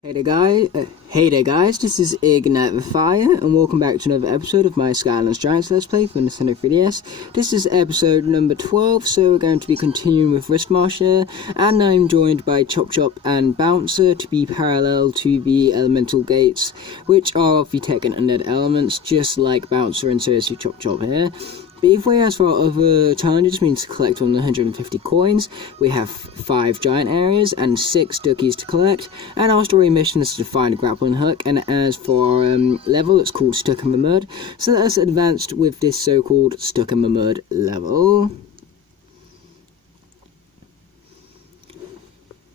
Hey there guys, this is Ignite the Fire, and welcome back to another episode of my Skylanders Giants Let's Play for Nintendo 3DS. This is episode number 12, so we're going to be continuing with Risk Marsh here, and I'm joined by Chop Chop and Bouncer to be parallel to the elemental gates, which are of the tech and undead elements, just like Bouncer and so is Chop Chop here. But if we ask for our other challenges, means to collect on the 150 coins, we have 5 giant areas and 6 duckies to collect, and our story mission is to find a grappling hook, and as for our level, it's called Stuck in the Mud, so let us advance with this so-called Stuck in the Mud level.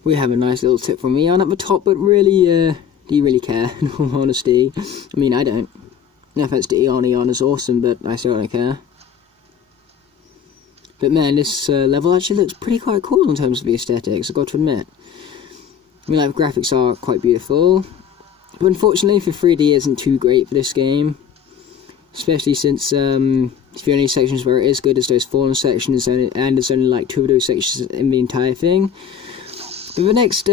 We have a nice little tip from Eon at the top, but really, do you really care, in all honesty? I mean, I don't. No offense to Eon is awesome, but I still don't care. But man, this level actually looks pretty quite cool in terms of the aesthetics, I've got to admit. I mean, like, the graphics are quite beautiful, but unfortunately the 3D isn't too great for this game. Especially since the only sections where it is good is those fallen sections, and there's only like 2 of those sections in the entire thing. But the next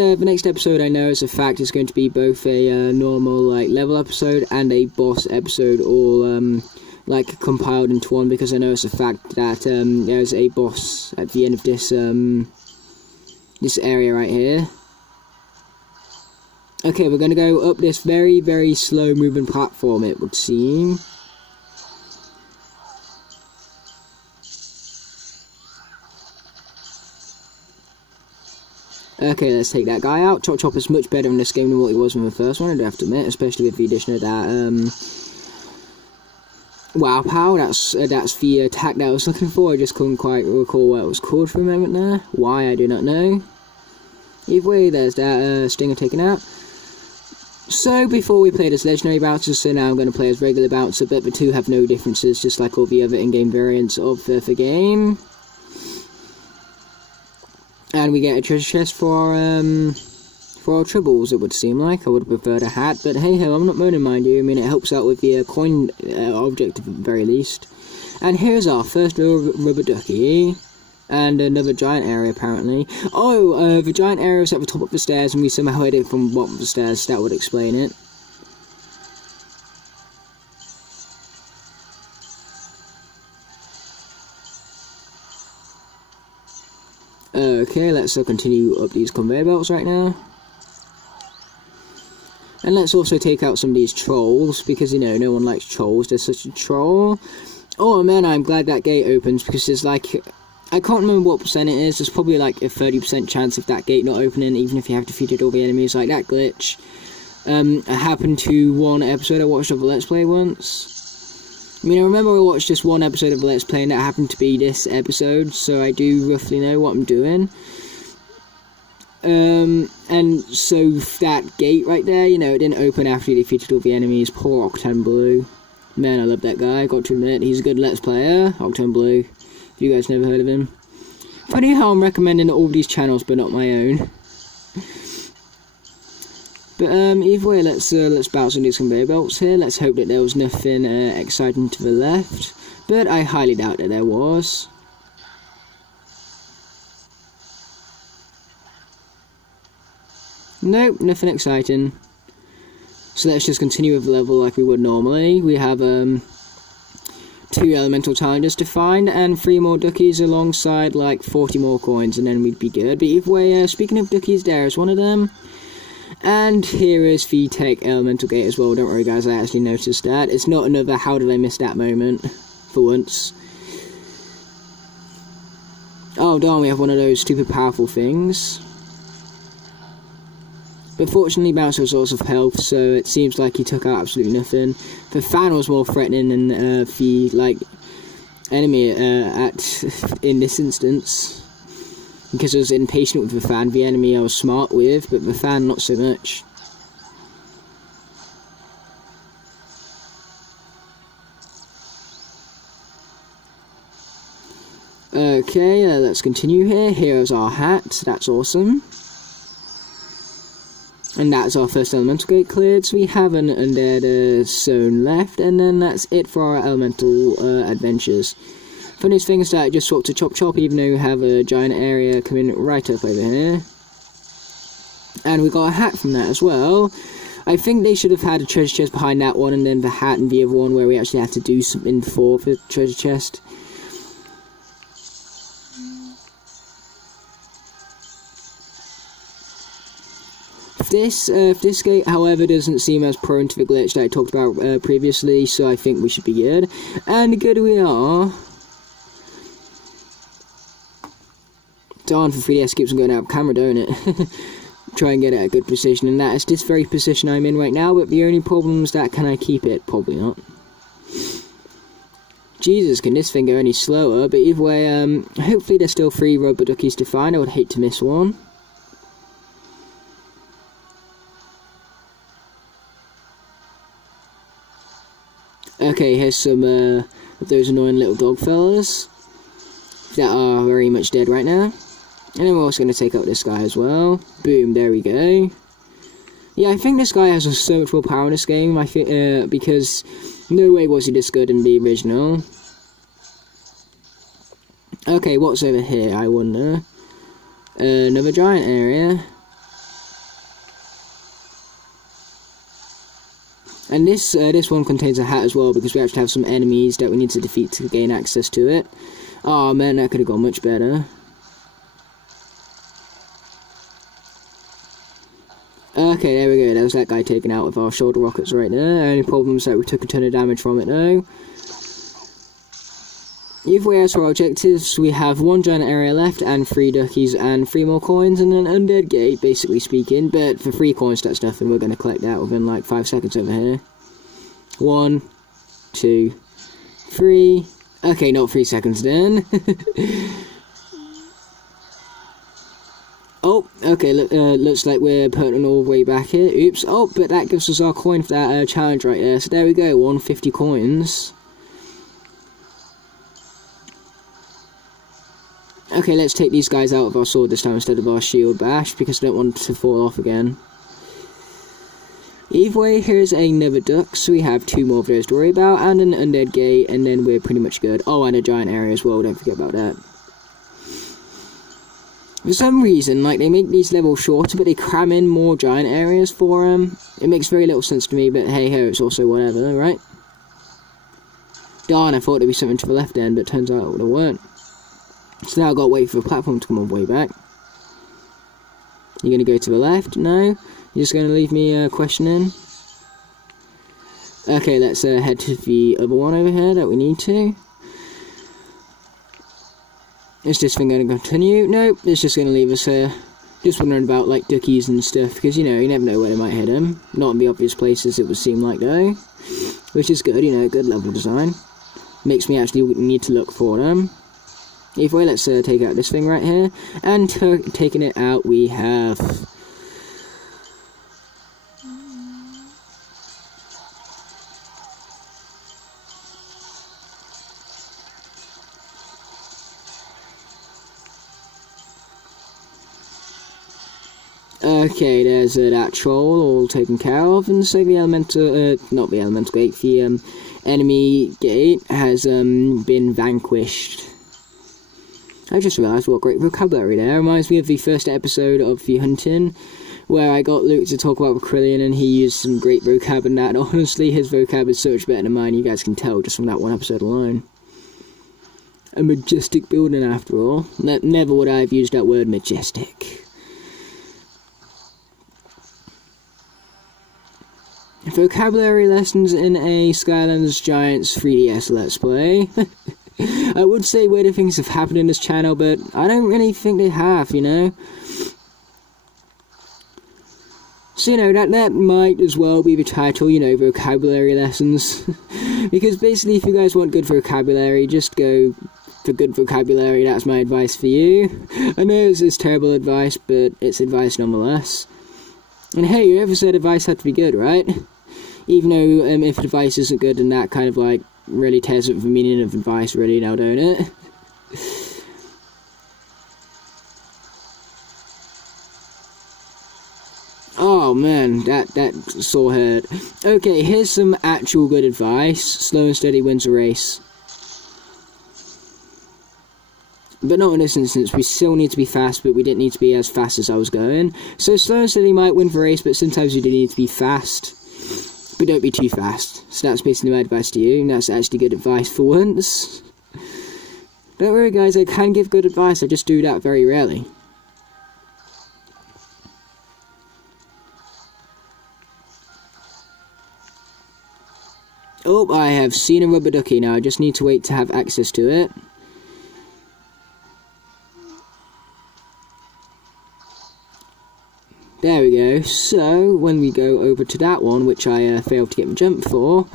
episode, I know as a fact, is going to be both a normal like level episode and a boss episode, all like compiled into one, because I know it's a fact that there's a boss at the end of this this area right here. Okay, we're gonna go up this very, very slow moving platform, it would seem. Okay, let's take that guy out. Chop Chop is much better in this game than what he was in the first one, I do have to admit, especially with the addition of that Wow Pow, that's the attack that I was looking for. I just couldn't quite recall what it was called for a moment there. Why, I do not know. Either way, there's that stinger taken out. So, before we played as legendary Bouncer, so now I'm going to play as regular Bouncer, but the two have no differences, just like all the other in-game variants of the game. And we get a treasure chest for our tribbles, it would seem like. I would have preferred a hat, but hey ho, I'm not moaning, mind you. I mean, it helps out with the coin object at the very least. And here's our first rubber ducky, and another giant area apparently. Oh, the giant area is at the top of the stairs, and we somehow hit it from the bottom of the stairs. That would explain it. Okay, let's continue up these conveyor belts right now. And let's also take out some of these trolls, because, you know, no one likes trolls, they're such a troll. Oh man, I'm glad that gate opens, because there's like, I can't remember what percent it is, there's probably like a 30% chance of that gate not opening, even if you have defeated all the enemies, like that glitch. It happened to one episode I watched of a Let's Play once. I mean, I remember I watched just one episode of a Let's Play, and that happened to be this episode, so I do roughly know what I'm doing. And so that gate right there, you know, it didn't open after you defeated all the enemies. Poor Octane Blue. Man, I love that guy, got to admit, he's a good Let's Player, Octane Blue. If you guys never heard of him. Funny how I'm recommending all these channels, but not my own. But either way, let's bounce on these conveyor belts here. Let's hope that there was nothing exciting to the left, but I highly doubt that there was. Nope, nothing exciting. So let's just continue with the level like we would normally. We have 2 elemental challenges to find, and 3 more duckies alongside like 40 more coins, and then we'd be good. But either way, speaking of duckies, there is one of them. And here is the tech elemental gate as well. Don't worry guys, I actually noticed that. It's not another how did I miss that moment, for once. Oh darn, we have one of those stupid powerful things. But fortunately, Bouncer was also of health, so it seems like he took out absolutely nothing. The fan was more threatening than the like enemy in this instance, because I was impatient with the fan. The enemy I was smart with, but the fan not so much. Okay, let's continue here. Here's our hat. That's awesome. And that's our first elemental gate cleared, so we have an undead zone left, and then that's it for our elemental adventures. Funniest thing is that I just swapped to Chop Chop, even though we have a giant area coming right up over here. And we got a hat from that as well. I think they should have had a treasure chest behind that one, and then the hat and the other one where we actually had to do something for the treasure chest. This gate, however, doesn't seem as prone to the glitch that I talked about previously, so I think we should be good. And good we are. Darn, for 3DS keeps on going out of camera, don't it? Try and get it at a good position, and that is this very position I'm in right now, but the only problem is that can I keep it? Probably not. Jesus, can this thing go any slower? But either way, hopefully there's still 3 rubber duckies to find. I would hate to miss one. Okay, here's some of those annoying little dog fellas that are very much dead right now. And then we're also going to take out this guy as well. Boom, there we go. Yeah, I think this guy has so much more power in this game, I think, because no way was he this good in the original. Okay, what's over here, I wonder? Another giant area. And this one contains a hat as well, because we actually have some enemies that we need to defeat to gain access to it. Oh man, that could have gone much better. Okay, there we go. That was that guy taken out with our shoulder rockets right there. Only problem is that we took a ton of damage from it though. Either way, as for our objectives, we have 1 giant area left, and 3 duckies, and 3 more coins, and an undead gate, basically speaking. But for 3 coins, that's nothing. We're going to collect that within like 5 seconds over here. 1, 2, 3. Okay, not 3 seconds then. Oh, okay, looks like we're putting all the way back here. Oops. Oh, but that gives us our coin for that challenge right there. So there we go, 150 coins. Okay, let's take these guys out with our sword this time instead of our shield bash, because I don't want to fall off again. Either way, here's another duck, so we have 2 more of those to worry about, and an undead gate, and then we're pretty much good. Oh, and a giant area as well, don't forget about that. For some reason, like, they make these levels shorter, but they cram in more giant areas for them. It makes very little sense to me, but hey ho, it's also whatever, right? Darn, I thought there'd be something to the left end, but turns out there weren't. So now I've got to wait for the platform to come all the way back. You're going to go to the left? No? You're just going to leave me questioning? Okay, let's head to the other one over here that we need to. Is this thing going to continue? Nope, it's just going to leave us here. Just wondering about, like, duckies and stuff, because, you know, you never know where they might hit them. Not in the obvious places it would seem like, though. Which is good, you know, good level design. Makes me actually need to look for them. Either way, let's take out this thing right here, and taking it out we have... Okay, there's that troll all taken care of, and so the elemental, not the elemental gate, the enemy gate has been vanquished. I just realised what great vocabulary there. Reminds me of the first episode of The Hunting, where I got Luke to talk about Krillian, and he used some great vocab in that, and honestly, his vocab is so much better than mine, you guys can tell just from that one episode alone. A majestic building, after all. Never would I have used that word, majestic. Vocabulary lessons in a Skylanders Giants 3DS Let's Play. I would say weirder things have happened in this channel, but I don't really think they have, you know? So, you know, that might as well be the title, you know, vocabulary lessons. Because basically, if you guys want good vocabulary, just go for good vocabulary. That's my advice for you. I know it's terrible advice, but it's advice nonetheless. And hey, you ever said advice had to be good, right? Even though if advice isn't good, then that kind of like really tears up the meaning of advice, really, now, don't it? Oh man, that sore hurt. Okay, here's some actual good advice. Slow and steady wins a race. But not in this instance. We still need to be fast, but we didn't need to be as fast as I was going. So slow and steady might win the race, but sometimes you do need to be fast. But don't be too fast. So that's basically my advice to you, and that's actually good advice for once. Don't worry guys, I can give good advice, I just do that very rarely. Oh, I have seen a rubber ducky now, I just need to wait to have access to it. There we go. So, when we go over to that one, which I failed to get my jump for,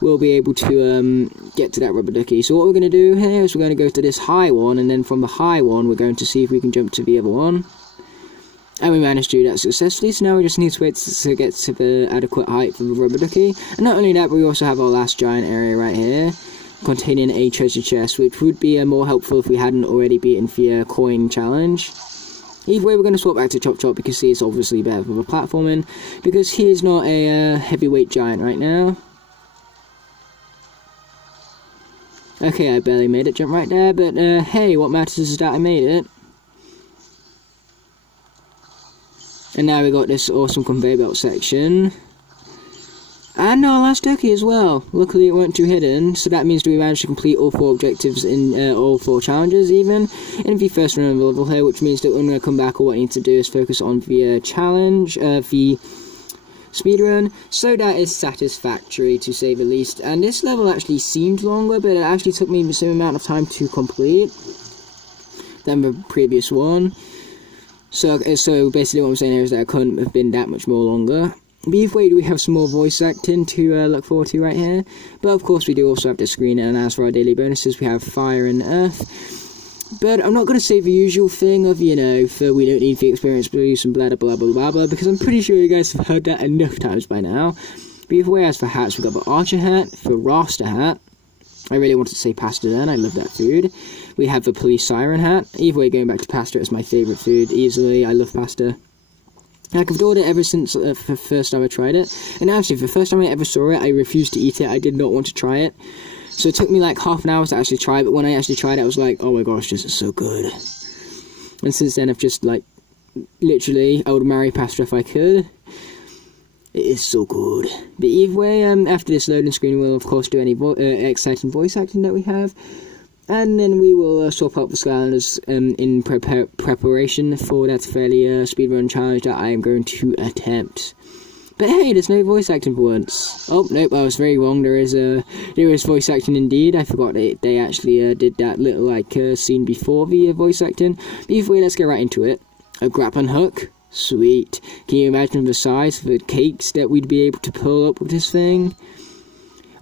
we'll be able to get to that rubber ducky. So what we're going to do here is we're going to go to this high one, and then from the high one, we're going to see if we can jump to the other one. And we managed to do that successfully, so now we just need to wait to get to the adequate height for the rubber ducky. And not only that, but we also have our last giant area right here, containing a treasure chest, which would be more helpful if we hadn't already beaten the coin challenge. Either way, we're going to swap back to Chop Chop because he is obviously better for the platforming, because he is not a heavyweight giant right now. Okay, I barely made it jump right there, but hey, what matters is that I made it. And now we got this awesome conveyor belt section. And our last ducky as well. Luckily it weren't too hidden, so that means we managed to complete all 4 objectives in all 4 challenges even in the first run of the level here, which means that when we come back, all what I need to do is focus on the challenge, the speedrun, so that is satisfactory to say the least. And this level actually seemed longer, but it actually took me the same amount of time to complete than the previous one. So basically what I'm saying here is that it couldn't have been that much more longer. But either way, we have some more voice acting to look forward to right here. But of course we do also have the screen, and as for our daily bonuses, we have fire and earth. But I'm not going to say the usual thing of, you know, for we don't need the experience boost and blah blah blah blah blah, because I'm pretty sure you guys have heard that enough times by now. But either way, as for hats, we've got the archer hat, the rasta hat. I really wanted to say pasta then, I love that food. We have the police siren hat. Either way, going back to pasta, it's my favourite food, easily. I love pasta. Like, I've adored it ever since the first time I tried it. And actually, the first time I ever saw it, I refused to eat it. I did not want to try it. So it took me like half an hour to actually try it, but when I actually tried it, I was like, oh my gosh, this is so good. And since then, I've just, like, literally, I would marry pasta if I could. It is so good. But either way, after this loading screen, we'll of course do any exciting voice acting that we have. And then we will swap out the Skylanders in preparation for that fairly speedrun challenge that I am going to attempt. But hey, there's no voice acting for once. Oh, nope, I was very wrong. There is voice acting indeed. I forgot they actually did that little like scene before the voice acting. But either way, let's get right into it. A grappling hook. Sweet. Can you imagine the size of the cakes that we'd be able to pull up with this thing?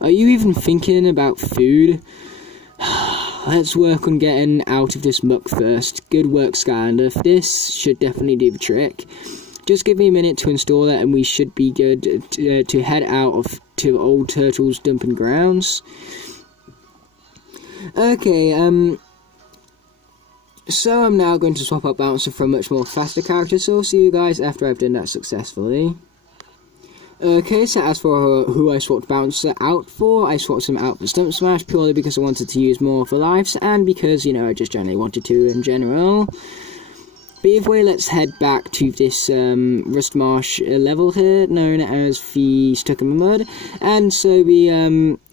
Are you even thinking about food? Let's work on getting out of this muck first. Good work, Skylander. This should definitely do the trick. Just give me a minute to install it and we should be good to head out to Old Turtle's dumping grounds. Okay, so I'm now going to swap out Bouncer for a much more faster character, so I'll see you guys after I've done that successfully. Okay, so as for who I swapped Bouncer out for, I swapped him out for Stump Smash purely because I wanted to use more for lives, and because, you know, I just generally wanted to in general. But either way, let's head back to this Rust Marsh level here, known as the Stuck in the Mud, and so we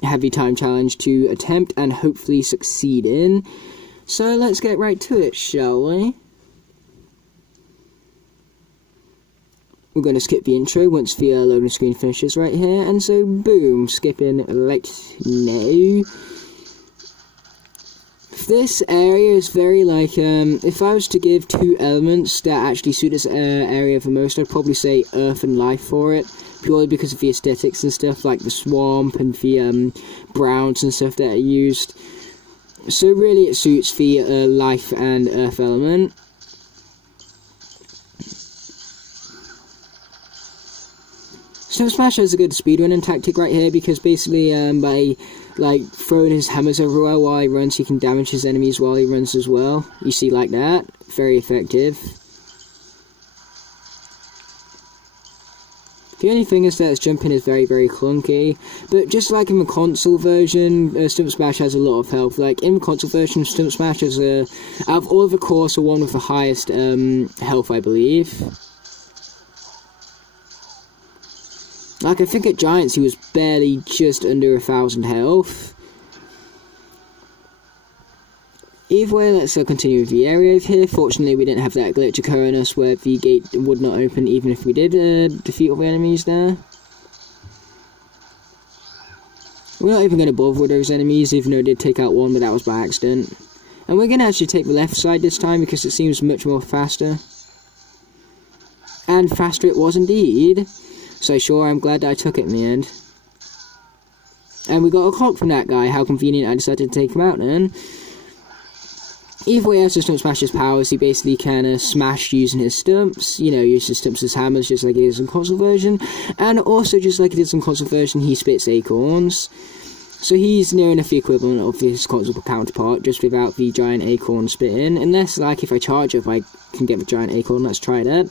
have the time challenge to attempt and hopefully succeed in. So let's get right to it, shall we? We're going to skip the intro once the loading screen finishes right here, and so boom, skipping right now. This area is very like, if I was to give 2 elements that actually suit this area the most, I'd probably say Earth and Life for it, purely because of the aesthetics and stuff, like the swamp and the browns and stuff that are used. So really it suits the Life and Earth element. Stump Smash has a good speedrunning tactic right here, because basically by like throwing his hammers everywhere while he runs, he can damage his enemies while he runs as well. You see, like that, very effective. The only thing is that its jumping is very, very clunky, but just like in the console version, Stump Smash has a lot of health. Like, in the console version, Stump Smash is, out of all of the cores, the one with the highest health, I believe. Like, I think at Giants he was barely just under 1,000 health. Either way, let's continue with the area over here. Fortunately, we didn't have that glitch occur on us where the gate would not open even if we did defeat all the enemies there. We're not even going to bother with those enemies, even though I did take out one, but that was by accident. And we're going to actually take the left side this time because it seems much more faster. And faster it was indeed. So sure, I'm glad that I took it in the end. And we got a clock from that guy. How convenient I decided to take him out then. Either way, as the Stump Smasher's powers, he basically can smash using his stumps, you know, use his stumps as hammers just like it is in console version, and also just like it is in console version, he spits acorns. So he's near enough the equivalent of his console counterpart, just without the giant acorn spitting, unless, like, if I charge it, if I can get the giant acorn, let's try that.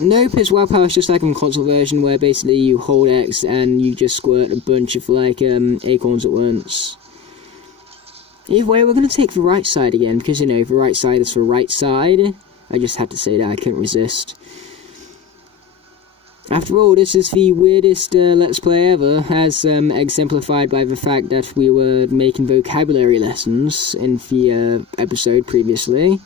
Nope, his WoW power is just like in console version, where basically you hold X and you just squirt a bunch of, like, acorns at once. Either way, we're going to take the right side again, because, you know, the right side is the right side. I just had to say that, I couldn't resist. After all, this is the weirdest Let's Play ever, as exemplified by the fact that we were making vocabulary lessons in the episode previously.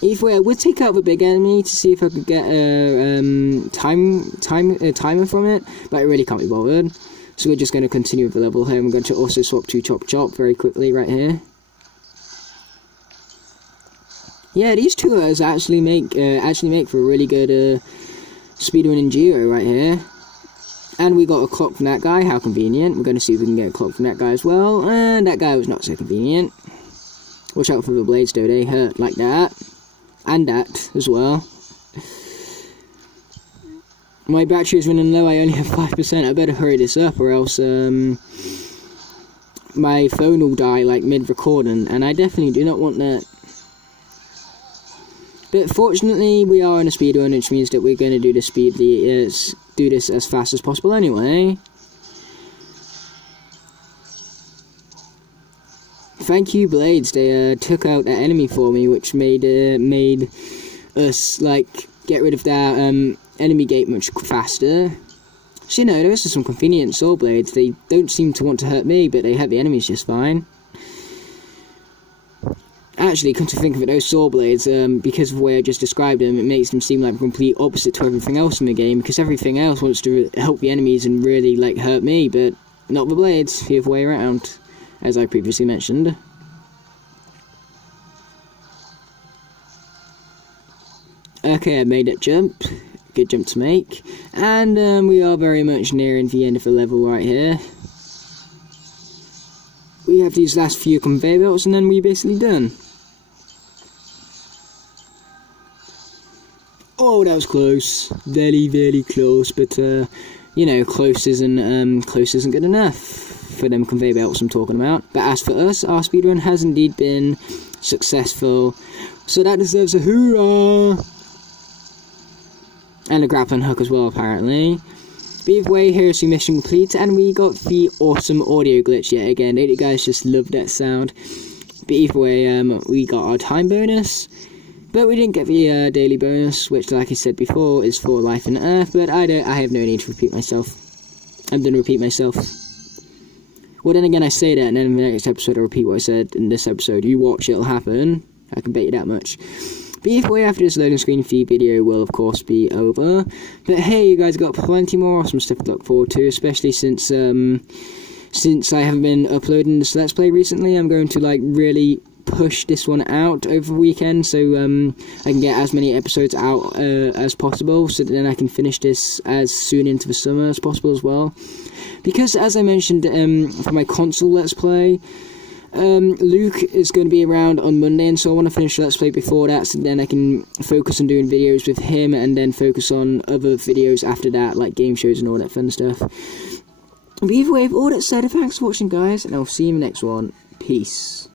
Either way, I would take out the big enemy to see if I could get a timer from it, but I really can't be bothered. So we're just going to continue with the level here, and we're going to also swap to Chop Chop very quickly right here. Yeah, these two letters actually make for a really good speedrunning duo right here. And we got a clock from that guy, how convenient. We're going to see if we can get a clock from that guy as well, and that guy was not so convenient. Watch out for the blades though, they hurt like that. And that as well. My battery is running low, I only have 5%, I better hurry this up or else my phone will die like mid-recording, and I definitely do not want that. But fortunately, we are on a speedrun, which means that we're going to do this do this as fast as possible anyway. Thank you, Blades, they took out that enemy for me, which made us, like, get rid of that enemy gate much faster. So, you know, there is some convenient sword blades. They don't seem to want to hurt me, but they hurt the enemies just fine. Actually, come to think of it, those sword blades, because of the way I just described them, it makes them seem like the complete opposite to everything else in the game, because everything else wants to help the enemies and really, like, hurt me, but not the blades, the other way around, as I previously mentioned. Okay, I made that jump. Good jump to make, and we are very much nearing the end of the level right here. We have these last few conveyor belts and then we're basically done. Oh, that was close, very, very close, but you know, close isn't good enough for them conveyor belts I'm talking about. But as for us, our speedrun has indeed been successful, so that deserves a hoorah! And a grappling hook as well, apparently. But either way, here's the mission complete, and we got the awesome audio glitch yet again. You guys just loved that sound. But either way, we got our time bonus, but we didn't get the daily bonus, which, like I said before, is for Life on Earth. But I have no need to repeat myself. I'm gonna repeat myself. Well, then again, I say that, and then in the next episode, I repeat what I said in this episode. You watch, it'll happen. I can bet you that much. But either way, after this loading screen, the video will of course be over. But hey, you guys got plenty more awesome stuff to look forward to, especially since I haven't been uploading this Let's Play recently. I'm going to like really push this one out over the weekend, so I can get as many episodes out as possible, so that then I can finish this as soon into the summer as possible as well. Because as I mentioned for my console Let's Play, Luke is going to be around on Monday, and so I want to finish Let's Play before that, so then I can focus on doing videos with him, and then focus on other videos after that, like game shows and all that fun stuff. But either way, with all that said, thanks for watching, guys, and I'll see you in the next one. Peace.